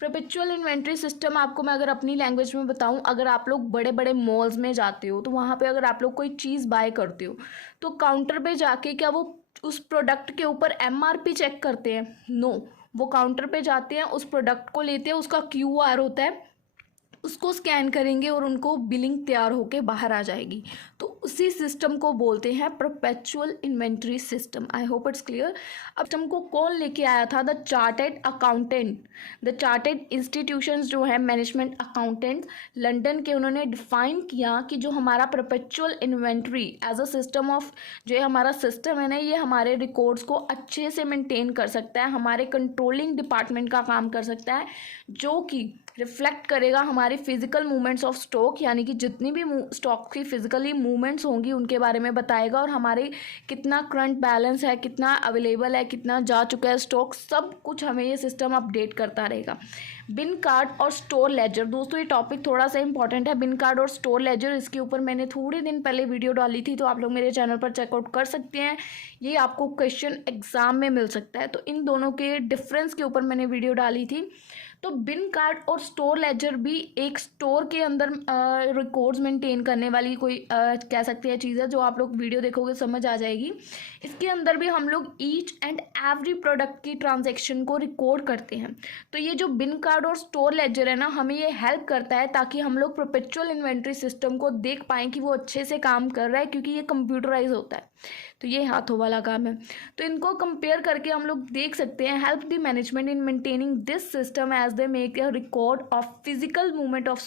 Perpetual inventory system आपको मैं अगर अपनी लैंग्वेज में बताऊं, अगर आप लोग बड़े बड़े मॉल्स में जाते हो तो वहाँ पे अगर आप लोग कोई चीज़ बाय करते हो तो काउंटर पे जाके क्या वो उस प्रोडक्ट के ऊपर MRP चेक करते हैं? नो, वो काउंटर पे जाते हैं, उस प्रोडक्ट को लेते हैं, उसका QR होता है, उसको स्कैन करेंगे और उनको बिलिंग तैयार होके बाहर आ जाएगी। तो उसी सिस्टम को बोलते हैं perpetual inventory system. I hope it's clear. अब सिस्टम को कौन लेके आया था? The chartered accountant, the chartered institutions जो है मैनेजमेंट अकाउंटेंट लंदन के, उन्होंने डिफाइन किया कि जो हमारा perpetual inventory as a system of, जो है हमारा सिस्टम है ना, ये हमारे रिकॉर्ड्स को अच्छे से मेंटेन कर सकता है, हमारे कंट्रोलिंग डिपार्टमेंट का काम कर सकता है, जो कि रिफ्लेक्ट करेगा हमारे फिजिकल मूवमेंट्स ऑफ स्टॉक, यानी कि जितनी भी स्टॉक की फिजिकली मूवमेंट्स होंगी उनके बारे में बताएगा, और हमारे कितना करंट बैलेंस है, कितना अवेलेबल है, कितना जा चुका है स्टॉक, सब कुछ हमें ये सिस्टम अपडेट करता रहेगा। बिन कार्ड और स्टोर लेजर, दोस्तों ये टॉपिक थोड़ा सा इंपॉर्टेंट है। बिन कार्ड और स्टोर लेजर, इसके ऊपर मैंने थोड़े दिन पहले वीडियो डाली थी, तो आप लोग मेरे चैनल पर चेकआउट कर सकते हैं। ये आपको क्वेश्चन एग्जाम में मिल सकता है, तो इन दोनों के डिफरेंस के ऊपर मैंने वीडियो डाली थी। तो बिन कार्ड और स्टोर लेजर भी एक स्टोर के अंदर रिकॉर्ड्स मेंटेन करने वाली कोई कह सकते हैं चीज़ है, जो आप लोग वीडियो देखोगे समझ आ जाएगी। इसके अंदर भी हम लोग ईच एंड एवरी प्रोडक्ट की ट्रांजैक्शन को रिकॉर्ड करते हैं। तो ये जो बिन कार्ड और स्टोर लेजर है ना, हमें ये हेल्प करता है ताकि हम लोग परपेचुअल इन्वेंट्री सिस्टम को देख पाएँ कि वो अच्छे से काम कर रहा है, क्योंकि ये कंप्यूटराइज होता है, तो ये हाथों वाला काम है। तो इनको कंपेयर करके हम लोग देख सकते हैं, help the management in maintaining this system as they make a record of physical movement of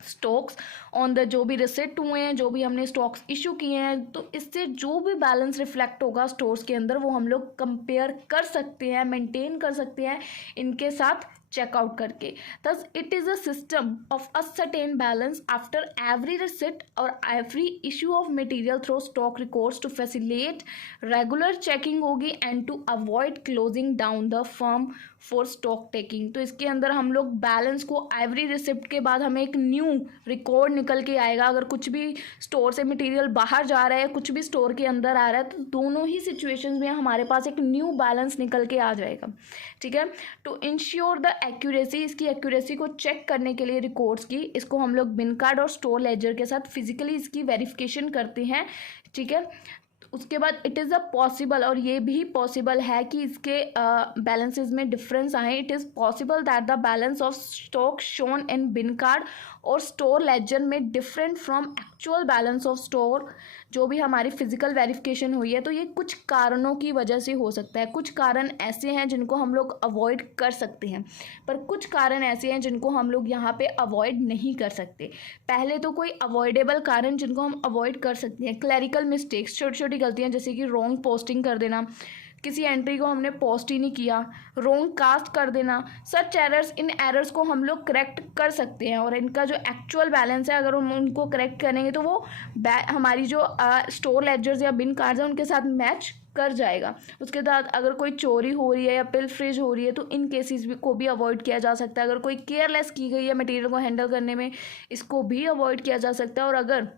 stocks on the, जो भी रिसिट हुए हैं, जो भी हमने स्टॉक्स इशू किए हैं, तो इससे जो भी बैलेंस रिफ्लेक्ट होगा स्टोर्स के अंदर, वो हम लोग कंपेयर कर सकते हैं, मेंटेन कर सकते हैं इनके साथ चेकआउट करके। thus it is a system of a certain balance after every receipt or every issue of material through stock records to facilitate regular checking होगी and to avoid closing down the firm for stock taking। तो इसके अंदर हम लोग balance को every receipt के बाद हमें एक न्यू रिकॉर्ड निकल के आएगा। अगर कुछ भी स्टोर से मटेरियल बाहर जा रहा है, कुछ भी स्टोर के अंदर आ रहा है, तो दोनों ही सिचुएशंस में हमारे पास एक न्यू बैलेंस निकल के आ जाएगा। ठीक है, टू इंश्योर द एक्यूरेसी, इसकी एक्यूरेसी को चेक करने के लिए रिकॉर्ड्स की, इसको हम लोग बिन कार्ड और स्टोर लेजर के साथ फिजिकली इसकी वेरिफिकेशन करते हैं। ठीक है, उसके बाद इट इज़ अ पॉसिबल, और ये भी पॉसिबल है कि इसके बैलेंसेस में डिफरेंस आए। It is possible that the balance of stock shown in bin card और स्टोर लेजर में different from actual balance of store, जो भी हमारी फिजिकल वेरिफिकेशन हुई है। तो ये कुछ कारणों की वजह से हो सकता है। कुछ कारण ऐसे हैं जिनको हम लोग अवॉइड कर सकते हैं, पर कुछ कारण ऐसे हैं जिनको हम लोग यहाँ पे अवॉइड नहीं कर सकते। पहले तो कोई अवॉइडेबल कारण जिनको हम अवॉइड कर सकते हैं, क्लैरिकल मिस्टेक्स, छोटी छोटी गलतियाँ, जैसे कि रॉन्ग पोस्टिंग कर देना, किसी एंट्री को हमने पोस्ट ही नहीं किया, रॉन्ग कास्ट कर देना। सच एरर्स, इन एरर्स को हम लोग करेक्ट कर सकते हैं, और इनका जो एक्चुअल बैलेंस है, अगर हम उनको करेक्ट करेंगे तो वो हमारी जो स्टोर लेजर्स या बिन कार्ड्स हैं उनके साथ मैच कर जाएगा। उसके बाद अगर कोई चोरी हो रही है या पिलफरेज हो रही है, तो इन केसेस को भी अवॉइड किया जा सकता है। अगर कोई केयरलेस की गई है मटेरियल को हैंडल करने में, इसको भी अवॉइड किया जा सकता है। और अगर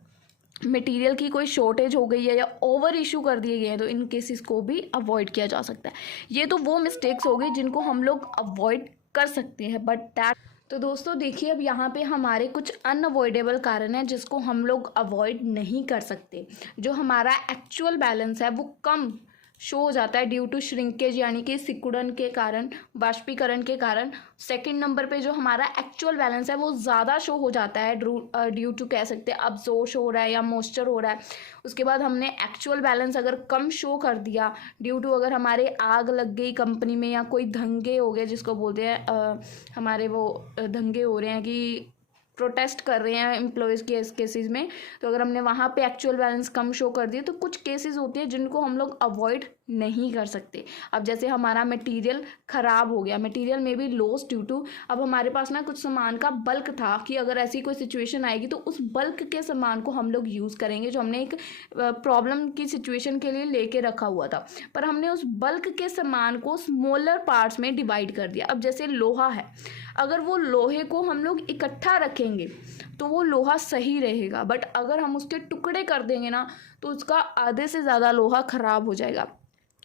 मटेरियल की कोई शॉर्टेज हो गई है या ओवर इशू कर दिए गए हैं, तो इन केसेस को भी अवॉइड किया जा सकता है। ये तो वो मिस्टेक्स हो गई जिनको हम लोग अवॉइड कर सकते हैं, बट दैट, तो दोस्तों देखिए, अब यहाँ पे हमारे कुछ अनअवॉइडेबल कारण हैं जिसको हम लोग अवॉइड नहीं कर सकते। जो हमारा एक्चुअल बैलेंस है वो कम शो हो जाता है ड्यू टू श्रिंकेज, यानी कि सिकुड़न के कारण, बाष्पीकरण के कारण। सेकंड नंबर पे जो हमारा एक्चुअल बैलेंस है वो ज़्यादा शो हो जाता है ड्यू टू, कह सकते हैं अब्जॉर्ब हो रहा है या मॉइस्चर हो रहा है। उसके बाद हमने एक्चुअल बैलेंस अगर कम शो कर दिया ड्यू टू, अगर हमारे आग लग गई कंपनी में, या कोई दंगे हो गए जिसको बोलते हैं हमारे वो दंगे हो रहे हैं कि प्रोटेस्ट कर रहे हैं एम्प्लॉयज़ के केसेस में, तो अगर हमने वहाँ पे एक्चुअल बैलेंस कम शो कर दिए, तो कुछ केसेस होते हैं जिनको हम लोग अवॉइड नहीं कर सकते। अब जैसे हमारा मटेरियल ख़राब हो गया, मटेरियल में भी लॉस ड्यू टू, अब हमारे पास ना कुछ सामान का बल्क था कि अगर ऐसी कोई सिचुएशन आएगी तो उस बल्क के सामान को हम लोग यूज़ करेंगे, जो हमने एक प्रॉब्लम की सिचुएशन के लिए लेके रखा हुआ था, पर हमने उस बल्क के सामान को स्मॉलर पार्ट्स में डिवाइड कर दिया। अब जैसे लोहा है, अगर वो लोहे को हम लोग इकट्ठा रखेंगे तो वो लोहा सही रहेगा, बट अगर हम उसके टुकड़े कर देंगे ना, तो उसका आधे से ज़्यादा लोहा ख़राब हो जाएगा।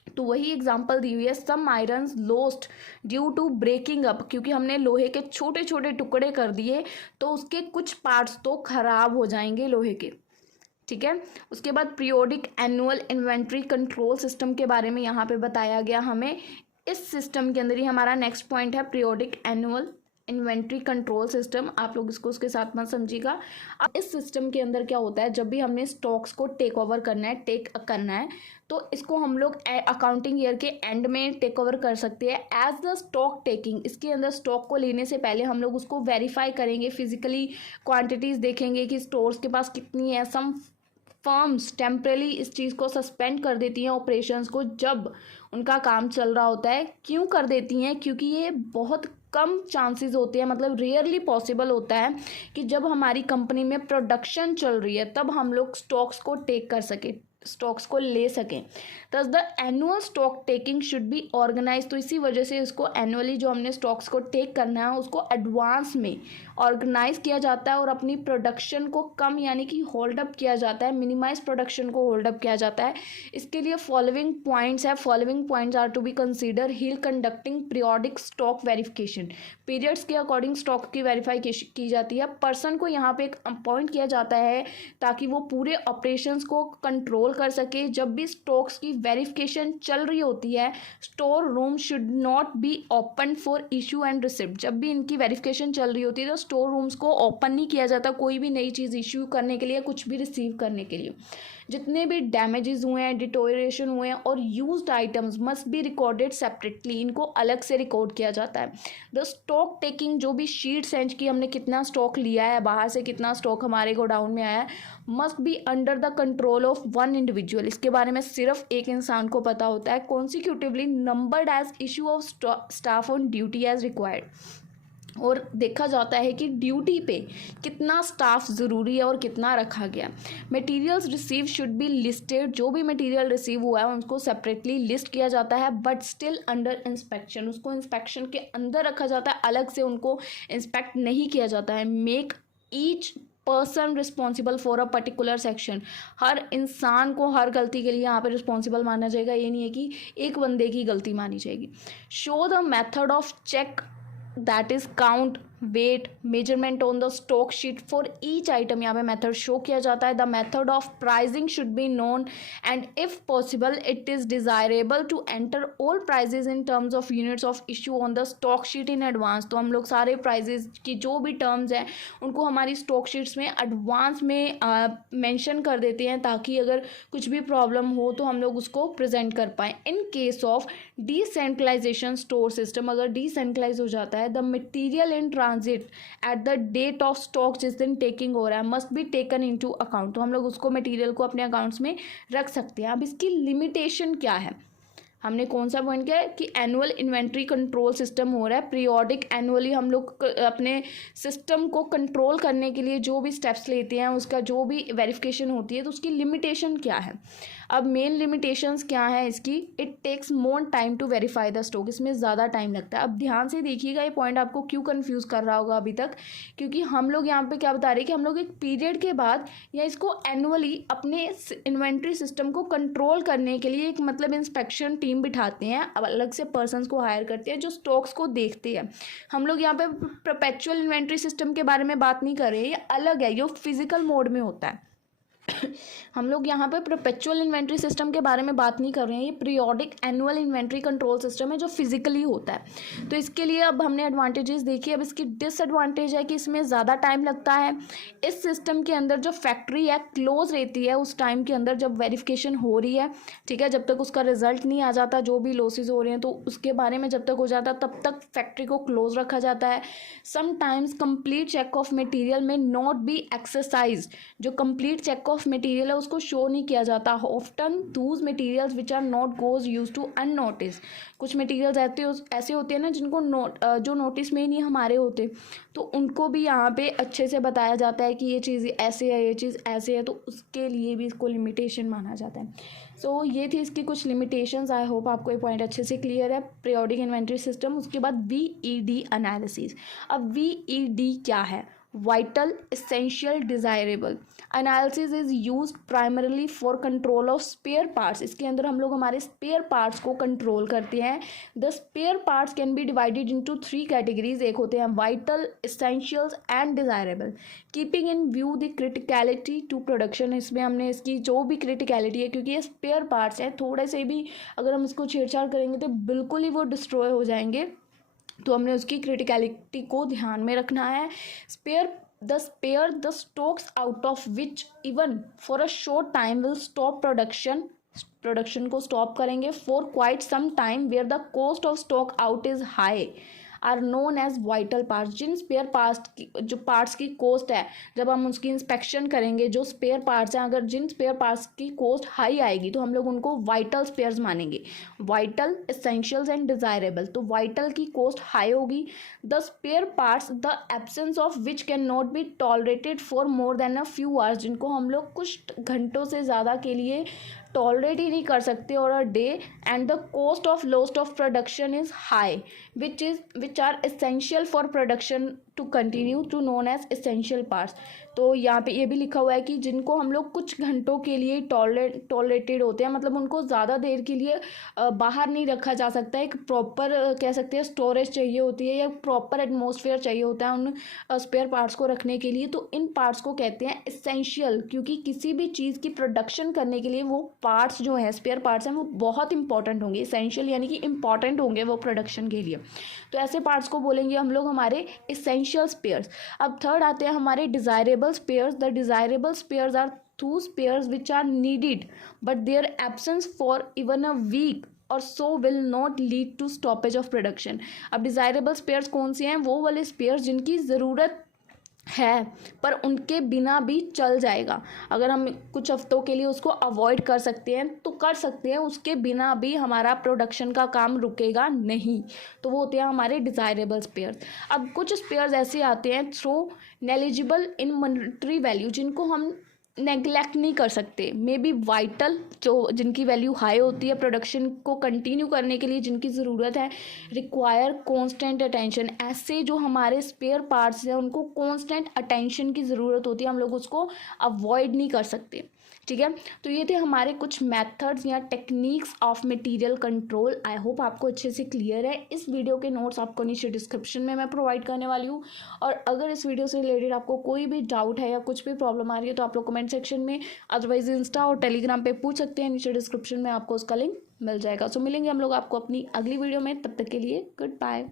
तो वही एग्जांपल दी हुई है, some irons lost due to breaking up, क्योंकि हमने लोहे के छोटे छोटे टुकड़े कर दिए तो उसके कुछ पार्ट्स तो खराब हो जाएंगे लोहे के। ठीक है, उसके बाद periodic annual inventory control system के बारे में यहाँ पे बताया गया हमें। इस सिस्टम के अंदर ही हमारा नेक्स्ट पॉइंट है periodic annual inventory control system. आप लोग इसको उसके साथ मत समझिएगा। अब इस सिस्टम के अंदर क्या होता है, जब भी हमने स्टॉक्स को टेक ओवर करना है, टेक करना है, तो इसको हम लोग अकाउंटिंग ईयर के एंड में टेक ओवर कर सकते हैं एज द स्टॉक टेकिंग। इसके अंदर स्टॉक को लेने से पहले हम लोग उसको वेरीफाई करेंगे, फिजिकली क्वांटिटीज़ देखेंगे कि स्टोर्स के पास कितनी है। सम फर्म्स टेम्परेली इस चीज़ को सस्पेंड कर देती हैं ऑपरेशंस को जब उनका काम चल रहा होता है। क्यों कर देती हैं? क्योंकि ये बहुत कम चांसेस होते हैं, मतलब रेयरली पॉसिबल होता है कि जब हमारी कंपनी में प्रोडक्शन चल रही है तब हम लोग स्टॉक्स को टेक कर सकें, स्टॉक्स को ले सकें। Thus the annual stock taking should be organise. तो इसी वजह से इसको एनुअली जो हमने स्टॉक्स को टेक करना है उसको एडवांस में ऑर्गेनाइज किया जाता है और अपनी प्रोडक्शन को कम यानी कि होल्ड अप किया जाता है, मिनिमाइज प्रोडक्शन को होल्ड अप किया जाता है। इसके लिए फॉलोइंग पॉइंट्स है, following points are to be consider. While conducting periodic stock verification, periods के अकॉर्डिंग स्टॉक की वेरीफाई की जाती है। पर्सन को यहाँ पे एक अपॉइंट किया जाता है ताकि वो पूरे ऑपरेशंस को कंट्रोल कर सके। जब भी स्टॉक्स की वेरिफिकेशन चल रही होती है, store room should not be open for issue and receipt. जब भी इनकी वेरिफिकेशन चल रही होती है तो स्टोर रूम्स को ओपन नहीं किया जाता कोई भी नई चीज़ इश्यू करने के लिए, कुछ भी रिसीव करने के लिए। जितने भी डैमेजेस हुए हैं, डिटोरेशन हुए हैं और used items must be recorded separately, इनको अलग से रिकॉर्ड किया जाता है। द स्टॉक टेकिंग, जो भी शीट्स हैं कि हमने कितना स्टॉक लिया है, बाहर से कितना स्टॉक हमारे गोडाउन में आया है, must B under the control of one individual. इसके बारे में सिर्फ एक इंसान को पता होता है। Consecutively numbered as issue of staff on duty as required, और देखा जाता है कि ड्यूटी पे कितना स्टाफ ज़रूरी है और कितना रखा गया। Materials receive should be listed, जो भी मटेरियल रिसीव हुआ है उनको सेपरेटली लिस्ट किया जाता है बट स्टिल अंडर इंस्पेक्शन, उसको इंस्पेक्शन के अंदर रखा जाता है, अलग से उनको इंस्पेक्ट नहीं किया जाता है। Make each person responsible for a particular section, हर इंसान को हर गलती के लिए यहाँ पे रिस्पॉन्सिबल माना जाएगा, ये नहीं है कि एक बंदे की गलती मानी जाएगी। So the method of check, that is count, weight, measurement on the stock sheet for each item। यहाँ पे मेथड शो किया जाता है। The method of pricing should be known and if possible it is desirable to enter all prices in terms of units of issue on the stock sheet in advance. तो हम लोग सारे prizes की जो भी टर्म्स हैं उनको हमारी स्टॉक शीट्स में एडवांस में मेंशन कर देते हैं ताकि अगर कुछ भी प्रॉब्लम हो तो हम लोग उसको प्रेजेंट कर पाएँ। In case of decentralisation store system, अगर डिसेंट्रलाइज हो जाता है, the material in transit at the date of stock, जिस दिन टेकिंग हो रहा है, must be taken into account. तो हम लोग उसको मटेरियल को अपने अकाउंट्स में रख सकते हैं। अब इसकी लिमिटेशन क्या है, हमने कौन सा पॉइंट किया है कि एनुअल इन्वेंट्री कंट्रोल सिस्टम हो रहा है, पीरियोडिक एनुअली हम लोग अपने सिस्टम को कंट्रोल करने के लिए जो भी स्टेप्स लेते हैं, उसका जो भी वेरिफिकेशन होती है, तो उसकी लिमिटेशन क्या है। अब मेन लिमिटेशंस क्या है इसकी, it takes more time to verify the stock, इसमें ज़्यादा टाइम लगता है। अब ध्यान से देखिएगा, ये पॉइंट आपको क्यों कंफ्यूज कर रहा होगा अभी तक, क्योंकि हम लोग यहाँ पे क्या बता रहे हैं कि हम लोग एक पीरियड के बाद या इसको एनुअली अपने इन्वेंट्री सिस्टम को कंट्रोल करने के लिए एक मतलब इंस्पेक्शन टीम बिठाते हैं, अब अलग से पर्सन्स को हायर करते हैं जो स्टॉक्स को देखते हैं। हम लोग यहाँ पे परपेचुअल इन्वेंट्री सिस्टम के बारे में बात नहीं कर रहे हैं, ये अलग है, ये फिजिकल मोड में होता है। हम लोग यहाँ पे परपेचुअल इन्वेंट्री सिस्टम के बारे में बात नहीं कर रहे हैं, ये periodic annual inventory control system है जो फिजिकली होता है। तो इसके लिए अब हमने एडवांटेजेस देखी। अब इसकी डिसएडवांटेज है कि इसमें ज़्यादा टाइम लगता है। इस सिस्टम के अंदर जो फैक्ट्री है क्लोज रहती है उस टाइम के अंदर जब वेरिफिकेशन हो रही है, ठीक है, जब तक उसका रिजल्ट नहीं आ जाता, जो भी लॉसेज हो रहे हैं तो उसके बारे में जब तक हो जाता तब तक फैक्ट्री को क्लोज रखा जाता है। Sometimes complete check of material may not be exercise, जो कंप्लीट चेक ऑफ मटीरियल है उसको शो नहीं किया जाता। Often those materials which are not goes use to unnoticed, कुछ मटीरियल्स ऐसे होते हैं ना जिनको जो नोटिस में ही नहीं हमारे होते, तो उनको भी यहाँ पे अच्छे से बताया जाता है कि ये चीज़ ऐसे है, ये चीज़ ऐसे है, तो उसके लिए भी इसको लिमिटेशन माना जाता है। सो ये थी इसकी कुछ लिमिटेशंस। आई होप आपको ये पॉइंट अच्छे से क्लियर है। पीरियोडिक इन्वेंट्री सिस्टम, उसके बाद VED एनालिसिस। अब VED क्या है, vital, essential, desirable. Analysis is used primarily for control of spare parts. इसके अंदर हम लोग हमारे spare parts को control करते हैं. The spare parts can be divided into 3 categories. एक होते हैं vital, essentials and desirable. Keeping in view the criticality to production. इसमें हमने इसकी जो भी criticality है, क्योंकि ये spare parts है, थोड़े से भी अगर हम इसको छेड़छाड़ करेंगे तो बिल्कुल ही वो डिस्ट्रॉय हो जाएंगे, तो हमने उसकी क्रिटिकलिटी को ध्यान में रखना है. Spare the stocks out of which even for a short time will stop production को स्टॉप करेंगे for quite some time where the cost of stock out is high are known as vital parts. जिन spare parts की जो parts की cost है, जब हम उसकी इंस्पेक्शन करेंगे, जो स्पेयर पार्ट्स हैं, अगर जिन स्पेयर पार्ट्स की कॉस्ट हाई आएगी तो हम लोग उनको वाइटल स्पेयर्स मानेंगे. Vital, essentials and desirable. तो वाइटल की कॉस्ट हाई होगी. The spare parts the absence of which can not be tolerated for more than a few hours. जिनको हम लोग कुछ घंटों से ज़्यादा के लिए टॉलरेट ही नहीं कर सकते और a day. And the cost of lost of production is high which are essential for production to continue to known as essential parts. तो यहाँ पे ये भी लिखा हुआ है कि जिनको हम लोग कुछ घंटों के लिए टॉलरेटेड होते हैं, मतलब उनको ज़्यादा देर के लिए बाहर नहीं रखा जा सकता. एक प्रॉपर कह सकते हैं स्टोरेज चाहिए होती है या प्रॉपर एटमॉस्फेयर चाहिए होता है उन स्पेयर पार्ट्स को रखने के लिए. तो इन पार्ट्स को कहते हैं एसेंशियल, क्योंकि किसी भी चीज़ की प्रोडक्शन करने के लिए वो पार्ट्स जो हैं, स्पेयर पार्ट्स हैं, वो बहुत इंपॉर्टेंट होंगे. एसेंशियल यानी कि इंपॉर्टेंट होंगे वो प्रोडक्शन के लिए. तो ऐसे पार्ट्स को बोलेंगे हम लोग हमारे एसेंशियल स्पेयर्स. अब थर्ड आते हैं हमारे desirable spares. The desirable spares are those spares which are needed but their absence for even a week और so will not lead to stoppage of production. अब डिज़ायरेबल स्पेयर्स कौन से हैं? वो वाले स्पेयर्स जिनकी ज़रूरत है पर उनके बिना भी चल जाएगा. अगर हम कुछ हफ्तों के लिए उसको अवॉइड कर सकते हैं तो कर सकते हैं, उसके बिना भी हमारा प्रोडक्शन का काम रुकेगा नहीं. तो वो होते हैं हमारे डिज़ायरेबल स्पेयर्स. अब कुछ स्पेयर्स ऐसे आते हैं थ्रो नेग्लिजिबल इन मॉनेटरी वैल्यू, जिनको हम नेग्लेक्ट नहीं कर सकते. मे बी वाइटल, जो जिनकी वैल्यू हाई होती है, प्रोडक्शन को कंटिन्यू करने के लिए जिनकी ज़रूरत है. Require constant attention. ऐसे जो हमारे स्पेयर पार्ट्स हैं उनको कॉन्स्टेंट अटेंशन की ज़रूरत होती है, हम लोग उसको अवॉइड नहीं कर सकते. ठीक है, तो ये थे हमारे कुछ मेथड्स या techniques of material control. I hope आपको अच्छे से क्लियर है. इस वीडियो के नोट्स आपको नीचे डिस्क्रिप्शन में मैं प्रोवाइड करने वाली हूँ. और अगर इस वीडियो से रिलेटेड आपको कोई भी डाउट है या कुछ भी प्रॉब्लम आ रही है तो आप लोग कमेंट सेक्शन में, अदरवाइज इंस्टा और टेलीग्राम पे पूछ सकते हैं. नीचे डिस्क्रिप्शन में आपको उसका लिंक मिल जाएगा. सो मिलेंगे हम लोग आपको अपनी अगली वीडियो में. तब तक के लिए गुड बाय.